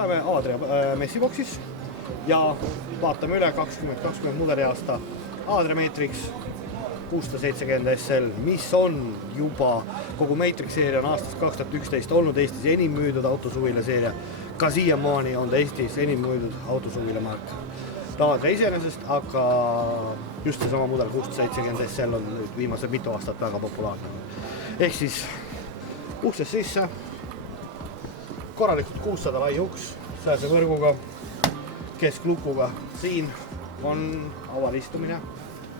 oleme Adria messiboksis ja vaatame üle 2020 mudeliaasta Adria Matrix 670 SL, mis on juba kogu Matrix seeria on aastast 2011 olnud Eestis enim müüdud autosuvila seeria. Ka siiamaani on ta Eestis enim müüdud autosuvila mark. Adria iseenesest, aga just see sama mudel 670 SL on viimased mitu aastat väga populaarne. Ehk siis uksest sisse, korralikult 600 lai uks, sääse võrguga, kesklukuga. Siin on avaristumine.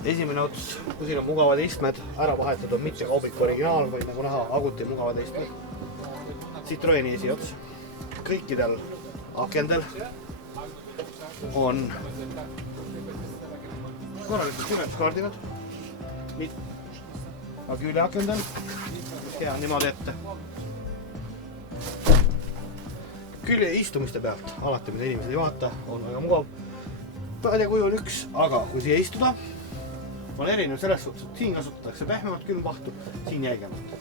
Esimene ots, kui siin on mugavad istmed, ära vahetud on mitte Kaubiku originaal, vaid nagu näha, Aguti mugavad istmed. Citroeni esiots. Kõikidel akendel on korralikult küljetuskardinad. Aga küljeakendel hea niimoodi ette. Külje istumiste pealt, alati mida inimesed ei vaata, on väga mugav. Pädekuju on üks, aga kui siia istuda, on erinev selles suhtes, et siin kasutatakse pehmemat külmpahtu, siin jäigemat.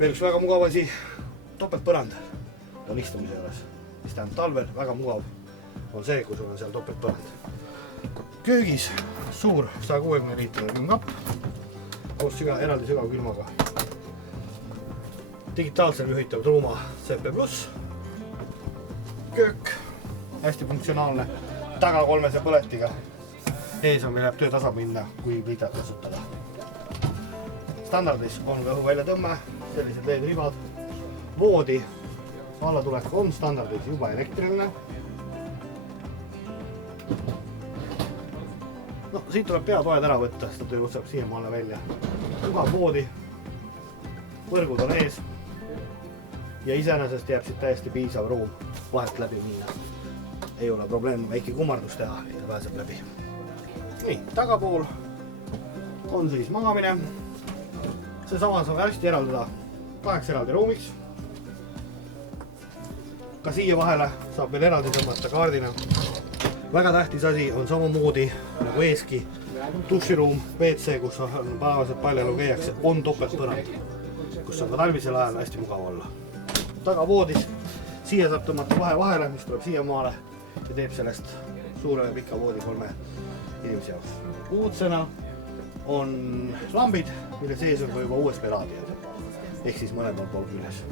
Veel üks väga mugav asi, topeltpõrand on istumise juures. Mis tähendab talvel väga mugav on see, kui sul on seal topeltpõrand. Köögis suur 160 liitrine külmkapp koos eraldi sügavkülmaga. Digitaalsel juhitav truuma CP+. Köök, hästi funktsionaalne, taga 3 põletiga. Ees on meil jääb töö tasa minna, kui pliitat kasutada. Standardis on õhu väljatõmme, sellised LED-ribad. Voodi allatulek on standardis juba elektriline. No, siit tuleb peatoed ära võtta, seda töö saab siiamaale välja. Tugav voodi, võrgud on ees ja iseenesest jääb siit täiesti piisav ruum vahelt läbi minna. Ei ole probleem väike kummardus teha ja pääseb läbi. Nii, tagapool on siis magamine. See samas on hästi eraldada 8 eraldi ruumiks. Ka siia vahele saab veel eraldi tõmmata kaardina. Väga tähtis asi on samamoodi nagu eeski duširuum, WC, kus on päevaselt paljalu käiakse, on topeltpõrand, kus on ka talvisel ajal hästi mugav olla. Tagavoodis siia saab tõmmata vahele, mis tuleb siia maale ja teeb sellest suure ja pika voodi 3 inimese jaoks. Uudsena on lambid, mille sees on juba USB raadiod, ehk siis mõlemal pool küljes.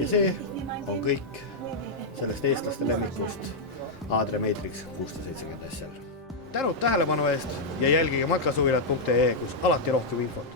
Ja see on kõik sellest eestlaste lemmikust Adria Matrix 670 SL. Tänud tähelepanu eest ja jälgige matkasuvilad.ee, kus alati rohkem infot.